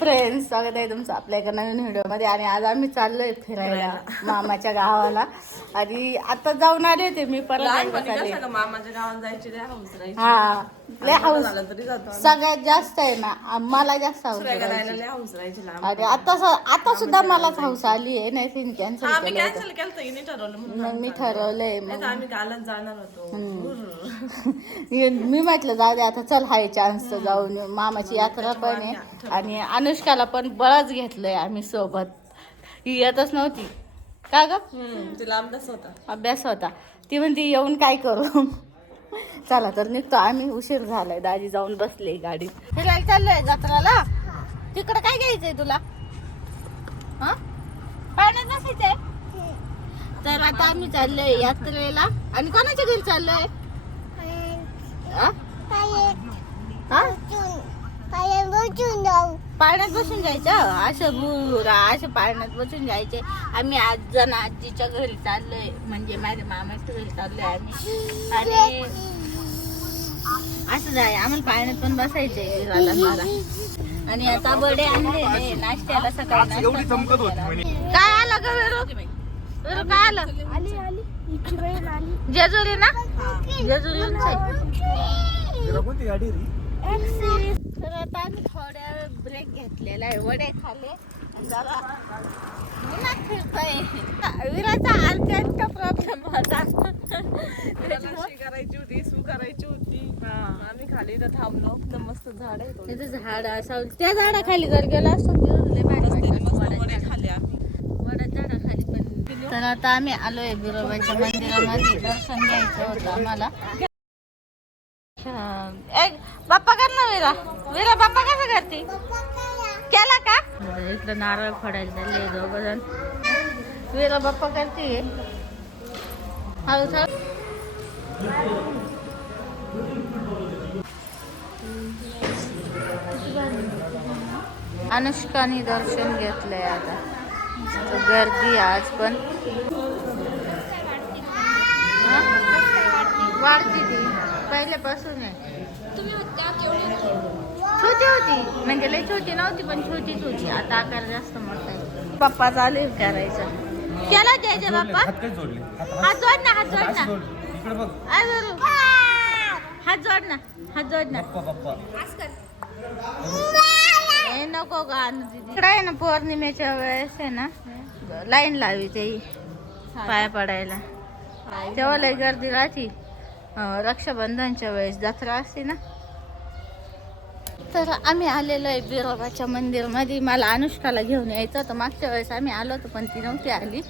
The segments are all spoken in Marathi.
फ्रेंड्स, स्वागत आहे तुमचं आपल्या एका नवीन व्हिडिओमध्ये. आणि आज आम्ही चाललोय फिरायला मामाच्या गावाला. आणि आता जाऊन आले होते मी परत मामाच्या गावाला जायची हा लय हाऊस सगळ्यात जास्त आहे ना, मला जास्त हाऊस राहायची. आणि आता सुद्धा मलाच हाऊस आली आहे. नाही सीन कॅन्सल ठरवलं मग मी ठरवलंय. मग आम्ही कालच जाणार होतो. मी म्हटलं जाऊ दे आता, चल हाय चान्स तर जाऊन येऊ. मामाची यात्रा पण आहे आणि अनुष्काला पण बळच घेतलंय आम्ही सोबत. ही येतच नव्हती का ग, तिला अभ्यास होता. ती म्हणती येऊन काय करू. चला तर निघतो आम्ही, उशीर झालाय. दाजी जाऊन बसले गाडीत. फिरायला चाललोय जत्राला. तिकडं काय घ्यायचंय तुला? हा पाण्यात बसायचंय. तर आता आम्ही चाललोय यात्रेला. आणि कोणाच्या घरी चाललोय? पाण्यात बसून जायचं. असं पाण्यात बसून जायचे. आम्ही आज जण आजीच्या घरी चाललोय, म्हणजे माझ्या मामाच्या घरी चाललोय आम्ही. आणि असं जाय आम्हाला पाण्यात पण बसायचंय फिरायला. आणि आता बडे आणले नाश्त्याला. सकाळी काय आलं ग वेरू? वेरू काय आलं? जेजुरी ना, जेजुरी. तर आता आम्ही थोड्या वेळ ब्रेक घेतलेला आहे. वडे खाल्ले. जरा उन्हात फिरतोय. विराचा आरत्यांचा प्रॉब्लेम होता. करायची होती, सू करायची होती. आम्ही खाली इथं थांबलो. तर मस्त झाड आहे. त्याचं झाड असं, त्या झाडाखाली जर गेला असतो खाली आम्ही वडाच्या झाडाखाली पण. तर आता आम्ही आलोय बिरोबाच्या मंदिरामध्ये. दर्शन घ्यायचं होतं आम्हाला. एक बाप्पा कर ना विरा. विरा बाप्पा कसं करते? केला का? इकडं नारळ फोडायला चालले दोघ जण. विरा बाप्पा करते. हळू अनुष्काने दर्शन घेतलंय. आता गर्दी आज पण वाढती ती पहिल्यापासून आहे. छोटी होती, म्हणजे लई छोटी नव्हती पण छोटीच होती. आता आकार जास्त मोठा आहे. पप्पा चालू करायचं. केला जय बाप्पा. हात जोड ना, हात जोड ना. हात जोड ना, हात जोड ना. हे नको गा. इकडे आहे ना पौर्णिमेच्या वेळेस आहे ना लाईन लावी ते पाया पडायला. तेव्हा लई गर्दी राहती. रक्षाबंधनच्या वेळेस जत्रा असते ना. तर आम्ही आलेलो आहे बिरोबाच्या मंदिरमध्ये. मला अनुष्काला घेऊन यायचं होतं. मागच्या वेळेस आम्ही आलो होतो पण ती नव्हती आली,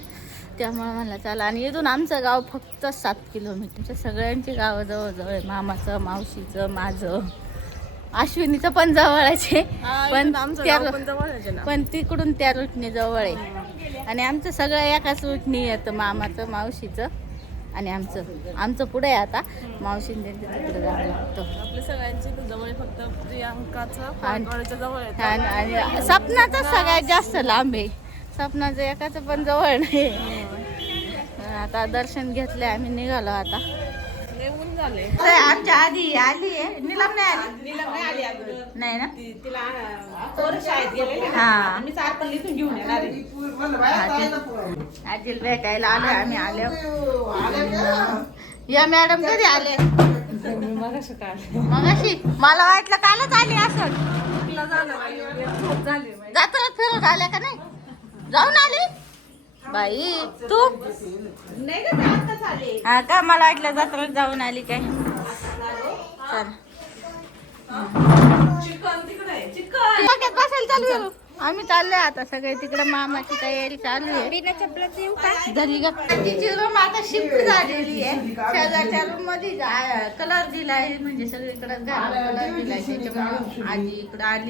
त्यामुळे मला चला. आणि इथून आमचं गाव फक्त 7 किलोमीटर. सगळ्यांची गावं जवळजवळ आहे. मामाचं, मावशीचं, माझं, अश्विनीचं पण जवळचे. पण तिकडून त्या रूटने जवळ आहे. आणि आमचं सगळं एकाच रूटने येतं. मामाचं, मावशीचं आणि आमचं पुढे आहे. आता मावशीने तिकडे जावं लागतं. आपल्या सगळ्यांची जवळ फक्त प्रियांकाचं जवळ आहे. आणि सपनाचं सगळ्यात जास्त लांब आहे. सपनाचं एकाचं पण जवळ नाही. आता दर्शन घेतले आम्ही, निघालो आता. आमच्या आधी आली आहे. निलम नाही आली. नाही ना, आजीला भेटायला आलो आम्ही. आलो या मॅडम कधी आले? मगाशी मला वाटलं कालच आली असं. जत्रात फिरून आल्या का नाही? जाऊन आली बाई तू? हा का, मला वाटलं जत्रात जाऊन आली काय. चल बसायला चालू. आम्ही चाललोय आता सगळे तिकडे. मामाची तयारी चालू आहे. घरी तिची रूम आता शिफ्ट झालेली आहे. शेजारच्या रूम मध्ये कलर दिलाय, म्हणजे सगळीकडे कलर दिलाय. त्याच्यामुळे आजी इकडे आली.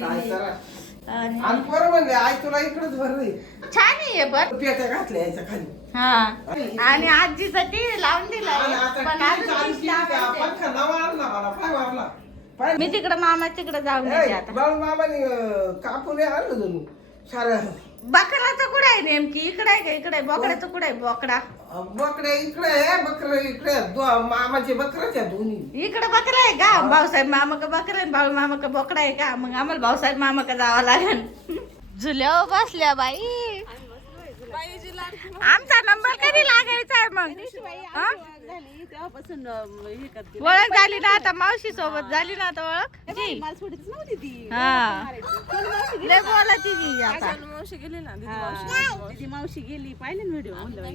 छान आहे पण. हा, आणि आजीचा टीव्ही लावून दिलाय. मी तिकडे मामा तिकडे जाऊन येते आता. मामाने कापून आणलं बकराचं कुठं आहे नेमकी? इकडे आहे का इकडे? बोकड्याचं कुठं आहे? बोकडा बकऱ्या इकडे आहे, बकऱ्या इकडे आहे. मामाचे बकऱ्याच्या दोन्ही. इकडे बकरा आहे का? भाऊसाहेब मामा का बकरा आहे, भाऊ मामा का बोकडा आहे का? मग आम्हाला भाऊसाहेब मामा का जावं लागेल. झुल्यावर बसल्या बाई. बाईची लाडकी आमचा नंबर कधी लागायचा आहे मग? हा? झाली तेव्हापासून हे करते. ओळख झाली ना आता, मावशी सोबत झाली ना आता ओळख जी. मला सोडीतच नव्हती ती. हा लय बोलायची ती आता. आशाला मावशी गेली ना, दीदी मावशी. दीदी मावशी गेली, पाहिले ना व्हिडिओ म्हणलं बाई.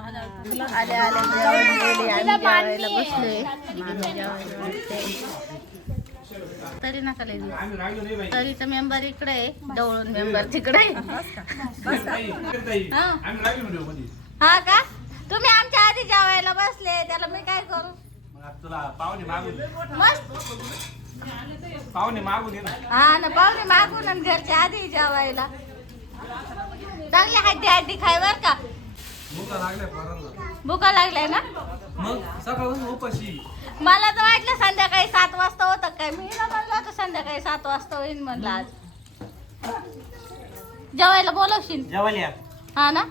आले आले जेवण गेले आणि जेवायला बसले. मामी जेवायला बसते. तरी नका लय देऊ. तरीचं मेंबर इकडे आहे, डवळून मेंबर तिकडे आहे. हा. हा का? तुम्ही आमच्या आधी जेवायला बसले, त्याला मी काय करू? मस्त पाहुणे मागून ये ना. हा ना, पाहुणे मागून आणि घरच्या आधी जेवायला. चांगली हड्डी हड्डी खाय बर का. भुका लागलाय ना? मग सकाळपासून उपाशी. मला तर वाटलं संध्याकाळी 7 वाजता होतं काय. मी ना म्हणलं होतं संध्याकाळी 7 वाजता होईल म्हणलं आज. जेवायला बोलवशील? जेवायला या. हा ना,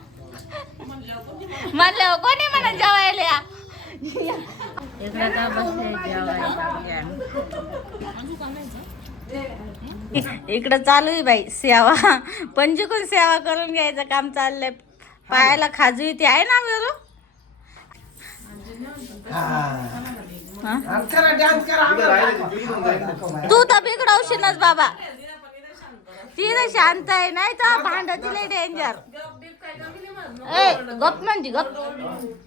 म्हणलं कोणी म्हणत जेवायला या. इकडे का बसले जेवायला. इकडं चालू आहे बाई सेवा. पंचकून सेवा करून घ्यायचं काम चाललंय. पायाला खाजू येते आहे ना वेरू. करा डान्स करा. तू तर बिघडवशीलच बाबा. ती तर शांत आहे, नाही तर भांडत लय डेंजर. ए गप म्हणजे गप.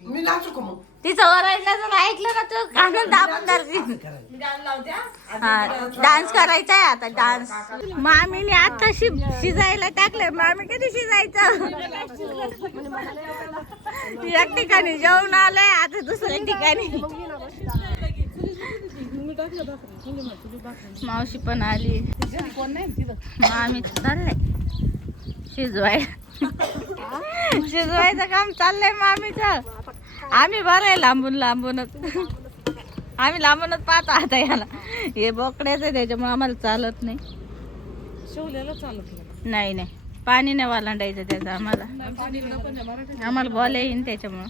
मी नाचू का मग? तिचं ओरडलं जर ऐकलं ना तू कानात दाबून धरशील. हा डान्स करायचा आहे आता डान्स. मामीने आता शिजायला टाकलंय. मामी कधी शिजायचं? एक ठिकाणी जेवण आलंय, आता दुसऱ्या ठिकाणी. मावशी पण आली. मामी चाललंय शिजवायचं काम चाललंय मामीचं. आम्ही बरं आहे लांबून लांबूनच. आम्ही लांबूनच पाहतो आता याला. हे बोकड्याचं आहे त्याच्यामुळे आम्हाला चालत नाही. शिवलेलं चालत नाही नाही, पाणी नाही वालांडायचं त्याचं आम्हाला बोला येईन त्याच्यामुळं.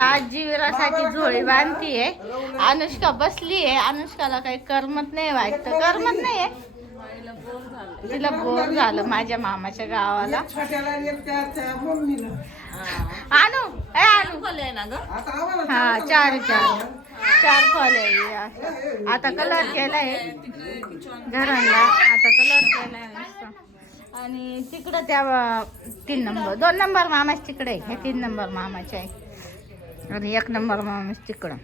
आज जीवरासाठी झोळी बांधतीये. अनुष्का बसली आहे. अनुष्काला काही करमत नाही वाटतं. करमत नाहीये तिला. बोर झालं माझ्या मामाच्या गावाला. छोट्याला एक त्या मम्मीला. आणू ए आणू. ना ग. आता आम्हाला हा चार फळ आहे. आता कलर केलाय घरांना. आता कलर केलाय नुसता. आणि तिकडं त्या 3 नंबर 2 नंबर मामाच तिकडे आहे. हे 3 नंबर मामाचे आहे आणि 1 नंबर मामाच तिकडं.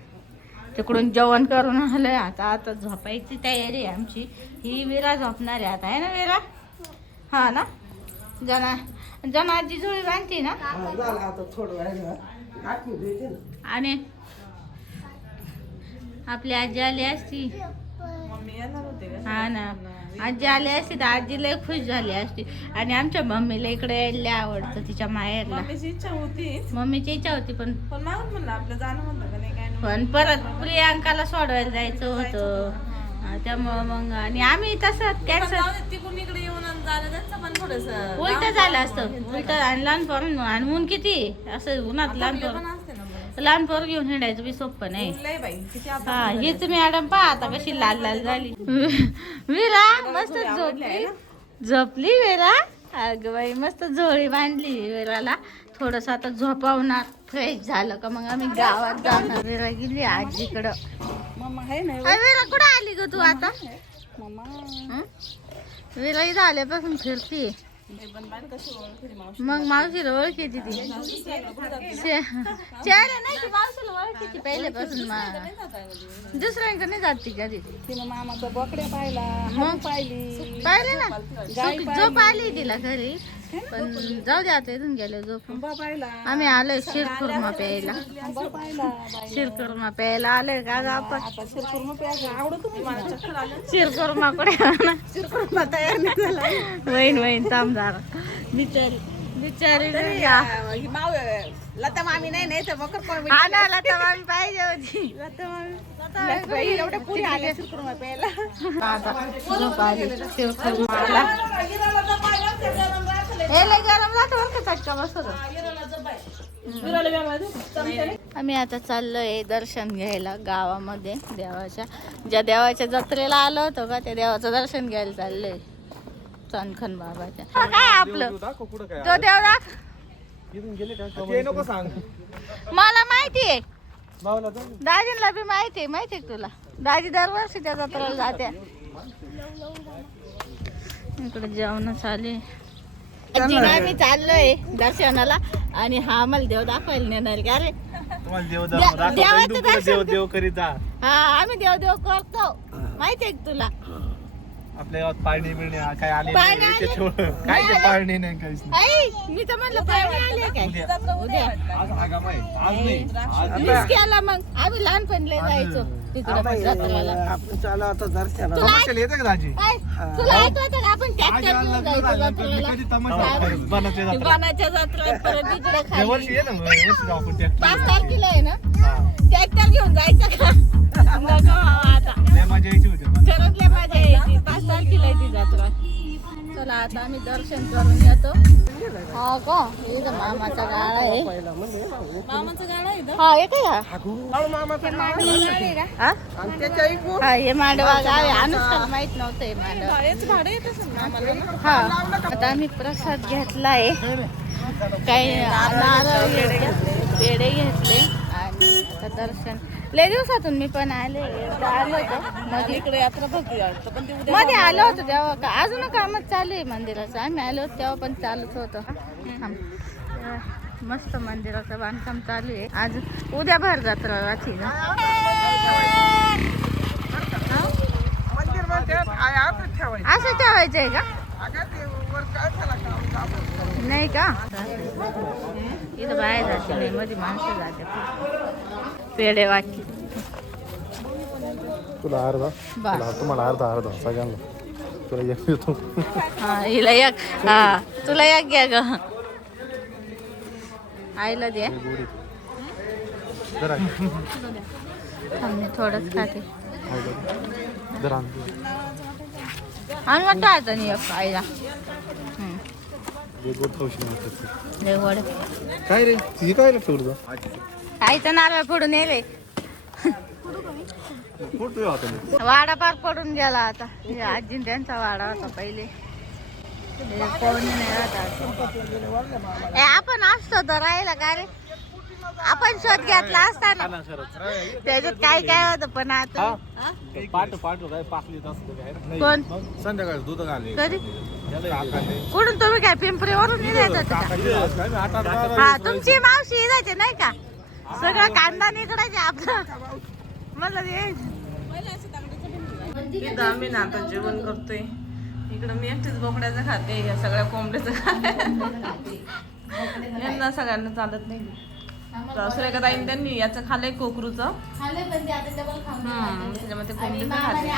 तिकडून जेवण करून आलोय. आता झोपायची तयारी आहे आमची. ही विरा झोपणार आहे आता, आहे ना विरा? हा ना. जना आजी झोळी बांधती ना. झालं आता थोडं वेळ आठवू देते ना. आणि आपली आजी आली असती. मम्मी येणार होते का? हा ना, आजी आली असती तर आजी लय खुश झाली असती. आणि आमच्या मम्मीला इकडे यायला आवडतं, तिच्या माहेरला. मम्मीची इच्छा होती, मम्मीची इच्छा होती पण मागून म्हणलं आपलं जाणं म्हणलं का नाही काय नाही. पण परत प्रियांकाला सोडवायला जायचं होतं. त्यामुळं मग आणि आम्ही तसं कॅन्सल. तिकडून इकडे येऊन जाणं त्यांचं पण थोडस उलट झालं असतं. उलट आणि लहान पोरं आणि ऊन किती असं उन्हात लहान पोरं. असते ना बरं. लहान पोरं घेऊन हिंडायचं बी सोपं नाही. लय बाई किती हा हीच मॅडम पहा आता कशी लाल लाल झाली. विरा मस्त झोपली विरा. अगं बाई मस्त झोळी बांधली विराला. थोडस आता झोपावणार, फ्रेश झालं का मग आम्ही गावात जाणार. विरा गेली आजीकडं. मम्मा आहे ना विरा कुठं आली ग तू आता? मम्मा. विरा इथं आल्यापासून फिरती. मग मावशीला ओळखीची ती. चेहरा नाही ती मावशीला ओळखीची पहिल्यापासून. दुसऱ्यांकडे नाही जात ती कधी. तिनं मामाचा बोकड्या पाहिला, मग पाहिली. पाहिले ना झोप आली तिला घरी. पण जाऊ दे आता इथून गेले झोप. पाहिला. आम्ही आलोय शिरखुर्मा प्यायला. पाहिला. शिरखुर्मा प्यायला आलोय का ग आपण? शिरखुर्मा प्यायला आवडतो तुम्ही? शिरखुर्मा कुठे ना शिरखुर्मा तयार नाही झाला. वहीन थांब जरा. बिचारी नाही का? लता मामी नाही तर मग हा ना लता मामी पाहिजे होती. लता एवढ्या पुढे आल्या शुक्रवार प्यायला. आता झोप आली. शिवखुरमाला. हे लय गरम राहतं बरं का, चटका बसतो. आम्ही आता चाललोय दर्शन घ्यायला गावामध्ये देवाच्या. ज्या देवाच्या जत्रेला आलो होतो का त्या देवाचं दर्शन घ्यायला चाललोय, चांदखन बाबाच्या. काय आपलं तो देव दाख. नको सांग. मला माहितीये, दाजीला बी माहितीये. माहितीये का तुला? दाजी दरवर्षी त्या जत्रेला जाते. इकडे जेवण चालू. आम्ही चाललोय दर्शनाला आणि हा आम्हाला देव दाखवायला नेणार का रे? देवाचं दर्शन. देव करीत हा आम्ही देव देव करतो, माहितीये का तुला? आपल्या गावात पाणी बिळणी काय आले पाणी आले? काय ते पाणी नाही काहीच नाही. आई मी तर म्हणलं पाणी आले काय उद्या. आज हा माहिती आज नाही. आज मिस केला मग. आम्ही लहानपणी जायचो तिकडे जत्रेला. आपण चालू आता दर्शनाला. तुला तमाशाला येते का दाजी? काय? तुला आठवतं का आपण ट्रॅक्टर घेऊन जायचो जत्रेला? कधी तमाशा बनायचे जातात. बनाच्या जत्रेत परत इकडे या खाली वर्षी ये ना वर्षी जाऊ आपण ट्रॅक्टर. 5 तारखेला आहे ना, हा. ट्रॅक्टर घेऊन जायचं का? नको बाबा आता. लय मजा यायची होती पण. खरंच लय मजा यायची. 5 तारखेला आहे ती जत्रा. चला आता आम्ही दर्शन करून येतो. हा का, इथं मामाचा गाळा आहे. मामाचं गाणं आहे इथं. हा येते का? हा? आणि त्याच्या ऐकून हा हे मांडवा गाव आहे. अनुष्काला माहित नव्हतं हे मांडवा. हेच भाडं येत असेल ना आम्हाला ना. हा आता आम्ही प्रसाद घेतलाय. काही नारळ घेतले, पेढे घेतले आणि आता दर्शन. लय दिवसातून मी पण आले. एकदा आलो होतो मध्ये. इकडे यात्रा भरती वाटतं पण ते उद्या मध्ये आलो होतो तेव्हा का अजून कामच चालू आहे मंदिराचं. आम्ही आलो होतो तेव्हा पण चालूच होतं. मस्त मंदिराचं बांधकाम चालू आहे. आज उद्या भर जत्रा राहते ना. मंदिर म्हणतात आतच ठेवायचं. असं ठेवायचंय का? अगं ते वर काय झाला का? नाही का? इथं बाहेर जाते नाही, मध्ये माणसं जाते. पेढे वाटते. तुला अर्धा बस. तुम्हाला अर्धा सगळ्यांना तुला एक देतो. हा हिला एक. हा तुला एक घ्या ग. आईला दे. जरा मी थोडंच खाते. जरा आणि मग काय आता नाही एक आईला. लय गोड. काय रे ही काय ठेवलं आईचं नारळ फोडून येले. वाडा पार पडून गेला आता. हे आजी त्यांचा वाडा होता पहिले. हे कोणी नाही राहत. ए आपण असतो तर राहिला का रे? आपण शोध घेतला असता ना. त्याच्यात काय काय होतं पण आता. पाठ काय पाकली कोण संध्याकाळी दूध घाले. कधी कुठून तुम्ही काय पिंपरीवरून येत होते का? हा तुमची मावशी येते नाही का? सगळं कांदा निकडायचे आपलं. मला इथं आम्ही ना आता जेवण करतोय. इकडं मी एकटीच बोकड्याचं खाते, या सगळ्या कोंबड्याचं खाते. यांना सगळ्यांना चालत नाही. सुरेखा ताईने त्यांनी याचं खाल्लंय कोकरूचं. त्याच्यामध्ये कोंबडीचं खाते.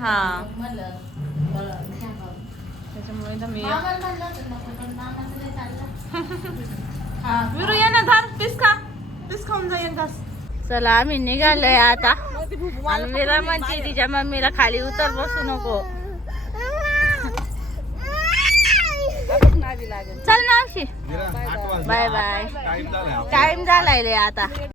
हा त्याच्यामुळे तर मी विरू ये ना धार पीस खा. पीस खाऊन जा एक घास. चला आम्ही निघालोय आता. आणि मीरा म्हणते तिच्या मम्मीला खाली उतर बसू नको. चल ना अशी. Bye bye. टाइम झालाय आता.